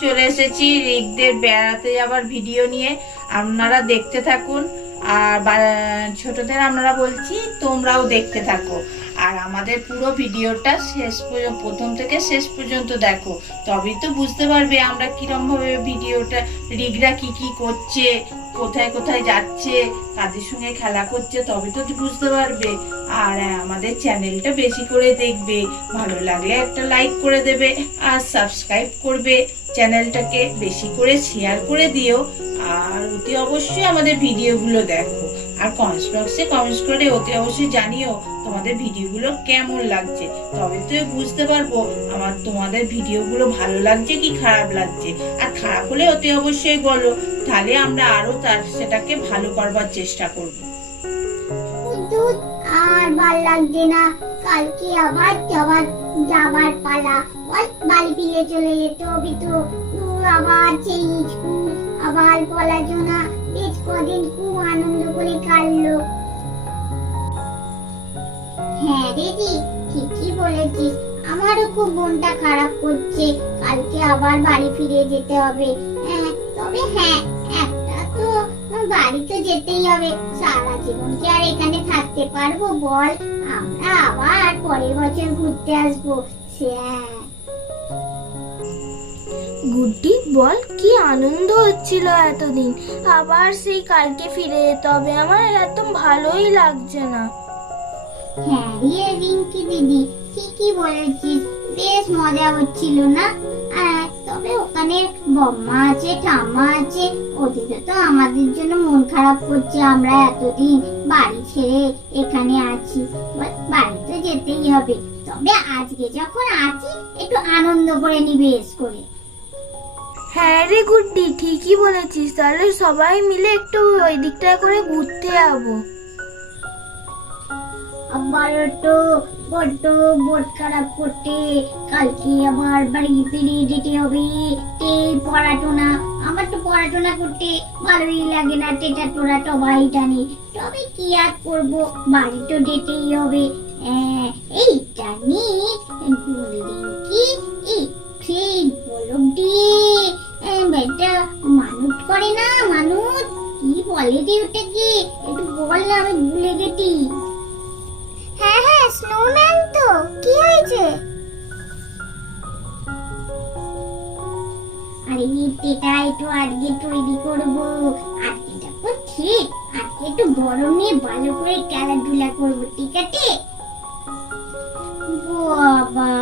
চলে এসেছি রিকদের বেড়াতে যাবার ভিডিও নিয়ে। আপনারা দেখতে থাকুন। আর ছোটদের আপনারা বলছি, তোমরাও দেখতে থাকো। আর আমাদের পুরো ভিডিওটা শেষ পর্যন্ত প্রথম থেকে শেষ পর্যন্ত দেখো। তবেই তো বুঝতে পারবে আমরা কিরম ভাবে ভিডিওটা রিগরা কি কি করছে, কোথায় কোথায় যাচ্ছে, কাদের সঙ্গে খেলা করছে তবে তো বুঝতে পারবে। আর আমাদের চ্যানেলটা বেশি করে দেখবে, ভালো লাগলে একটা লাইক করে দেবে, আর সাবস্ক্রাইব করবে। চ্যানেলটাকে বেশি করে শেয়ার করে দিও, আর অতি অবশ্যই আমাদের ভিডিওগুলো দেখো। আর কমেন্টস বক্সে কমেন্টস করে অতি অবশ্যই জানিও তোমাদের ভিডিওগুলো কেমন লাগছে। তবে তো বুঝতে পারব আমার তোমাদের ভিডিওগুলো ভালো লাগছে কি খারাপ লাগছে। আর খারাপ হলে অতি অবশ্যই বলো, তাহলে আমরা আরও তার সেটাকে ভালো করবার চেষ্টা করব। আর ভালো লাগছে না, কালকে আবার যাবার পালা। বাড়ি ফিরে চলে যেত আবার সেই স্কুল আবার পড়াশোনা বেশ কদিন খুব আনন্দ করে কাটলো। হ্যাঁ দিদি ঠিকই বলেছিস। আমারও খুব মনটা খারাপ করছে। কালকে আবার বাড়ি ফিরে যেতে হবে। হ্যাঁ তবে হ্যাঁ একটা তো বাড়িতে যেতেই হবে। সারা জীবন কি আর এখানে থাকতে পারব বল? আমরা আবার পরের বছর ঘুরতে আসব। হ্যাঁ। গুড্ডি, বল, কি আনন্দ হচ্ছিল এতদিন? আবার সেই কালকে ফিরে যেতে হবে। আমার একদম ভালোই লাগছে না। হ্যাঁ রিঙ্কি দিদি, ঠিকই বলেছিস। বেশ মজা হচ্ছিল না? তবে ওখানে বম্মা আছে, ঠাম্মা আছে। তো আমাদের জন্য মন খারাপ করছে। আমরা এতদিন বাড়ি ছেড়ে এখানে আছি। বা- বাড়ি তো যেতেই হবে। তবে আজকে যখন আছি, একটু আনন্দ করে নিবে করে হ্যাঁ রে গুড্ডি ঠিকই বলেছিস। তাহলে সবাই মিলে একটু ওই দিকটা করে ঘুরতে যাব। আবার তো বড্ড বোর্ড খারাপ করতে। কালকে আবার বাড়ি ফিরে যেতে হবে। এই পড়াশোনা আমার তো পড়াশোনা করতে ভালোই লাগে না। টেটা টোরা সবাই জানি। তবে কি আর করব? বাড়ি তো যেতেই হবে। আহ, এইটা নিয়ে কি? এই সেই বলবি বলে রে ওটাকে একটু বল না, আমি ভুলে গেছি। হ্যাঁ হ্যাঁ স্নোম্যান তো। কি হয়েছে? আরে এটা একটু আজকে তৈরি করব। আজকে দেখো ঠিক আজকে একটু গরম নিয়ে ভালো করে খেলাধুলা করব, ঠিক আছে? বাবা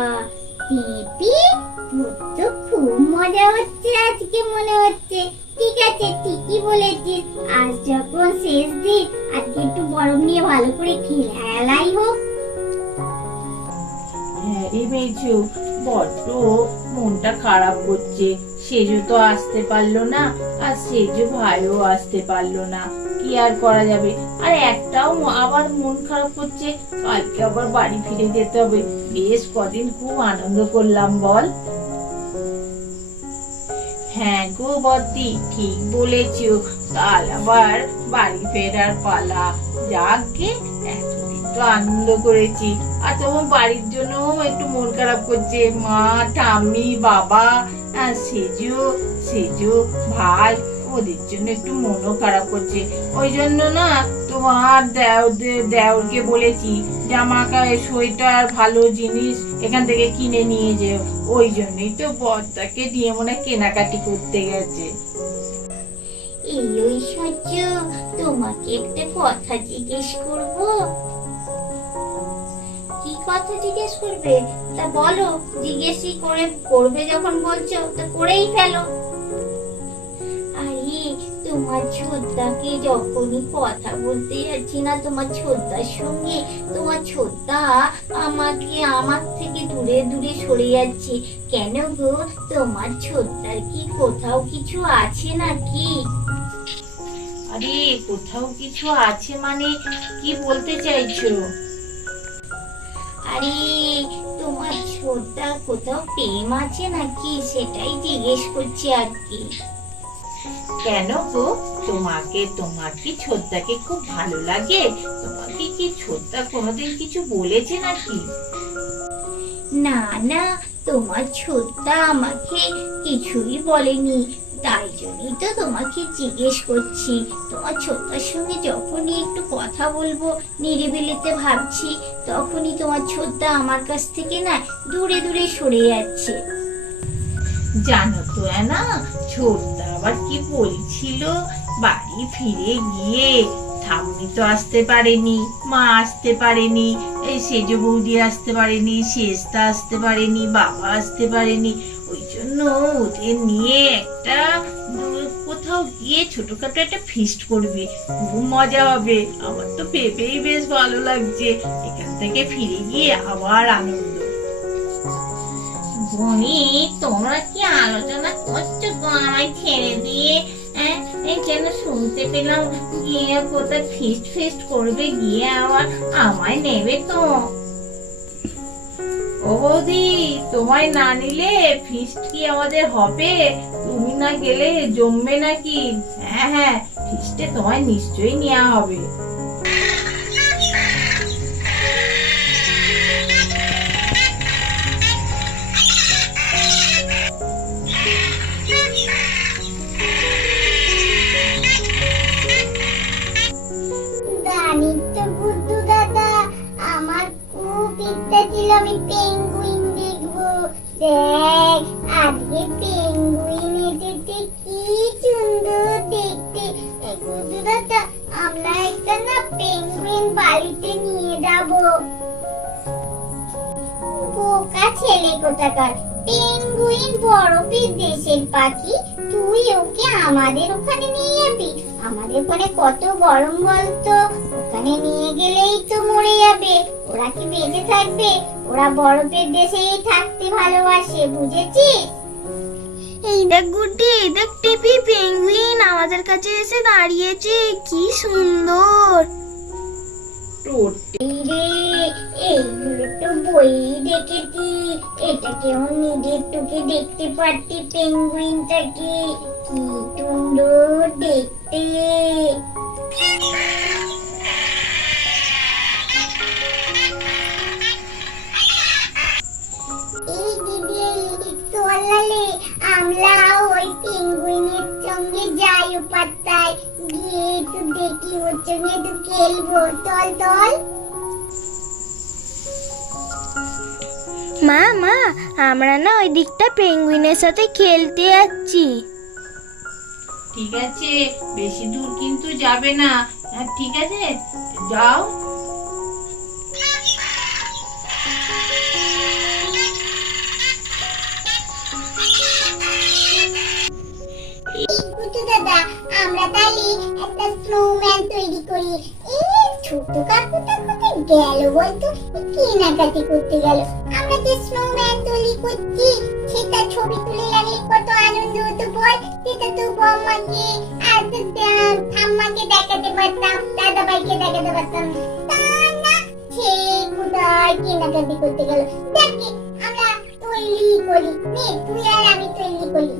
পিপি তো খুব মজা হচ্ছে আজকে মনে হচ্ছে। ঠিক আছে, ঠিকই বলেছিস। আজ যখন শেষ দিন, আজকে একটু গরম নিয়ে ভালো করে খেলাই হোক মেজু, বড্ড মনটা খারাপ করছে। সেজো তো আসতে পারল না, আর সেজো ভাইও আসতে পারল না। কি আর করা যাবে? আর একটাও আবার মন খারাপ করছে। কালকে আবার বাড়ি ফিরে যেতে হবে। বেশ কদিন খুব আনন্দ করলাম, বল। হ্যাঁ গো বদ্দি, ঠিক বলেছ। কাল আবার বাড়ি ফেরার পালা। যাকে এতদিন তো আনন্দ করেছি। আর তোমার বাড়ির জন্য একটু মন খারাপ করছে। মা, ঠাম্মি, বাবা সেজু সেজু, ভাই, ওদের জন্য একটু মনও খারাপ করছে। ওই জন্য না তোমার দেওরকে বলেছি জামা কা- সোয়েটার ভালো জিনিস এখান থেকে কিনে নিয়ে যে ওই জন্যই তো বরটাকে দিয়ে মনে কেনাকাটি করতে গেছে। এই ঐশ্বর্য, তোমাকে একটা কথা জিজ্ঞেস করব? কি কথা জিজ্ঞেস করবে? তা বলো, জিজ্ঞেসই করে করবে যখন বলছো, তা করেই ফেলো। তোমার ছোদ্দাকে যখনই কথা বলতে যাচ্ছি না তোমার ছোদ্দার সঙ্গে তোমার ছোদ্দা আমাকে আমার থেকে দূরে দূরে সরে যাচ্ছে। কেন গো? তোমার ছোদ্দার কি কোথাও কিছু আছে নাকি? আরে কোথাও কিছু আছে মানে কি বলতে চাইছো? আরে তোমার ছোটদার কোথাও প্রেম আছে নাকি? সেটাই জিজ্ঞেস করছি আর কি। কেন গো? তোমাকে তোমার কি ছোদ্দাকে খুব ভালো লাগে। তোমাকে কি ছোদ্দা কোনোদিন কিছু বলেছে নাকি? না না তোমার ছোটটা আমাকে কিছুই বলেনি। তাই জন্যই তো তোমাকে জিজ্ঞেস করছি। তোমার ছোটটার সঙ্গে যখনই একটু কথা বলব নিরিবিলিতে ভাবছি তখনই তোমার ছোটটা আমার কাছ থেকে না দূরে দূরে সরে যাচ্ছে। জানো তো না ছোটদা আবার কি বলছিল? বাড়ি ফিরে গিয়ে ঠাম্মি তো আসতে পারেনি, মা আসতে পারেনি, এই সেজ বৌদি আসতে পারেনি, শেষদা আসতে পারেনি, বাবা আসতে পারেনি। ওই জন্য ওদের নিয়ে একটা কোথাও গিয়ে ছোটখাটো একটা ফিস্ট করবে। খুব মজা হবে। আমার তো ভেবেই বেশ ভালো লাগছে। এখান থেকে ফিরে গিয়ে আবার আনন্দ তোমরা কি আলোচনা করছ গো আমায় ছেড়ে দিয়ে হ্যাঁ যেন শুনতে পেলাম গিয়ে কোথায় ফিস্ট ফিস্ট করবে গিয়ে আবার আমায় নেবে তো ও বৌদি তোমায় না নিলে ফিস্ট কি আমাদের হবে তুমি না গেলে জমবে নাকি হ্যাঁ হ্যাঁ ফিস্টে তোমায় নিশ্চয়ই নেওয়া হবে কোথাকার পেঙ্গুইন বরফের দেশের পাখি তুই ওকে আমাদের ওখানে নিয়ে যাবি। আমাদের ওখানে কত গরম বলতো? ওখানে নিয়ে গেলেই তো মরে যাবে। ওরা কি বেঁচে থাকবে? ওরা বরফের দেশেই থাকতে ভালোবাসে বুঝেছিস? এই দেখ গুড্ডি দেখ টিপি পেঙ্গুইন আমাদের কাছে এসে দাঁড়িয়েছে কি সুন্দর। এই রে এইগুলো তো বই দেখেছি এটাকেও নিজের চোখে দেখতে পারতি পেঙ্গুইনটাকে। কি সুন্দর দেখতে। এই আমরা ওই পেঙ্গুইনের সঙ্গে যাই পাত্তায় গিয়ে একটু দেখি ওর সঙ্গে একটু খেলব। চল চল। মা মা আমরা না ওই দিকটা পেঙ্গুইনের সাথে খেলতে যাচ্ছি। ঠিক আছে বেশি দূর কিন্তু যাবে না। হ্যাঁ, ঠিক আছে যাও। দাদা আমরা তাহলে একটা স্নোম্যান তৈরি করি। এই ছোট কাকুটা কোথায় গেল বলতো? কেনাকাটি করতে গেল। স্নোম্যান তৈরি করছি সেটা ছবি তুলে আমি কত আনন্দ হতো বল সেটা তো বম্মাকে আর ঠাম্মাকে দেখাতে পারতাম দাদা ভাইকে দেখাতে পারতাম তা না সে কোথায় কেনাকাটি করতে গেল দেখি আমরা তৈরি করি তুই আর আমি তৈরি করি।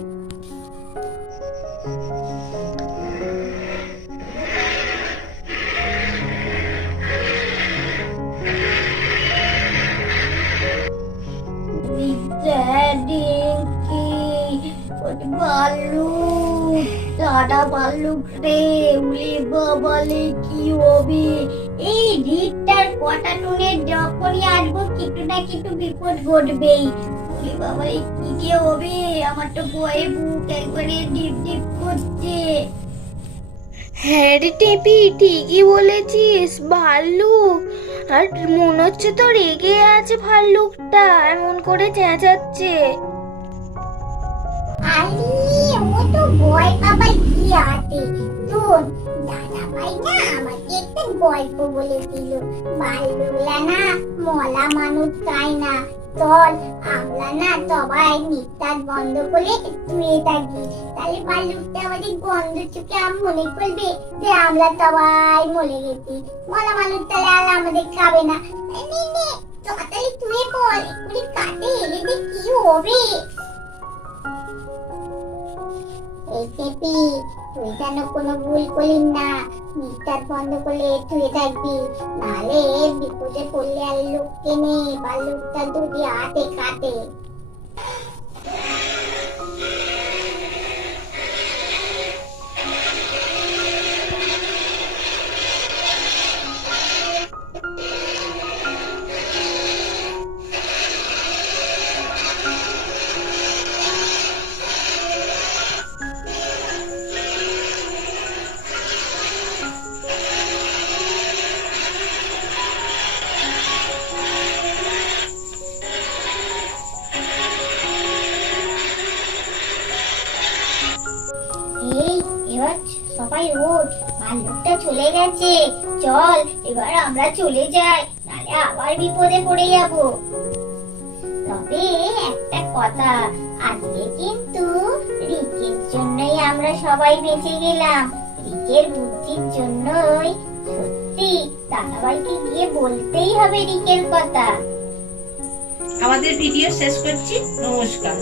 বাবালে কি হবে? এই কটা যখনই আসব কিছু না কিছু বিপদ ঘটবেই। উলি বাবালে কি যে হবে? আমার তো ভয়ে বুক একবারে ডিপ ডিপ করছে। হ্যাঁ রে টেপি ঠিকই বলেছিস ভাল্লুক। আর মনে হচ্ছে তো রেগে আছে ভাল্লুকটা এমন করে চেঁচাচ্ছে। আরে ও তো ভয় আছে তোর দাদা ভাই না আমাকে একটা গল্প বলেছিল বাল্যগুলা না মলা মানুষ চায় না। চল, আমরা না সবাই নিঃশ্বাস বন্ধ করে শুয়ে থাকি। তাহলে বাল্যুকটা আমাদের গন্ধ চোখে মনে করবে যে আমরা সবাই মরে গেছি। মলা মানুষ তাহলে আর আমাদের খাবে না। তাড়াতাড়ি শুয়ে পড় এক্ষুনি কাটে এলে কি হবে? এই টেপি তুই যেন কোনো ভুল করিস না। নিঃশ্বাস বন্ধ করলে তুই থাকবি। নাহলে বিপদে পড়লে আর লোককে নেই, বা লোকটা যদি হাতে কাটে। চলে গেছে। চল, এবার আমরা চলে যাই নালে আবার বিপদে পড়ে যাব। তবে একটা কথা, আজকে কিন্তু রিকের জন্যই আমরা সবাই বেঁচে গেলাম। রিকের বুদ্ধির জন্যই সত্যি দাদাভাইকে গিয়ে বলতেই হবে রিকের কথা। আমাদের ভিডিও শেষ করছি, নমস্কার।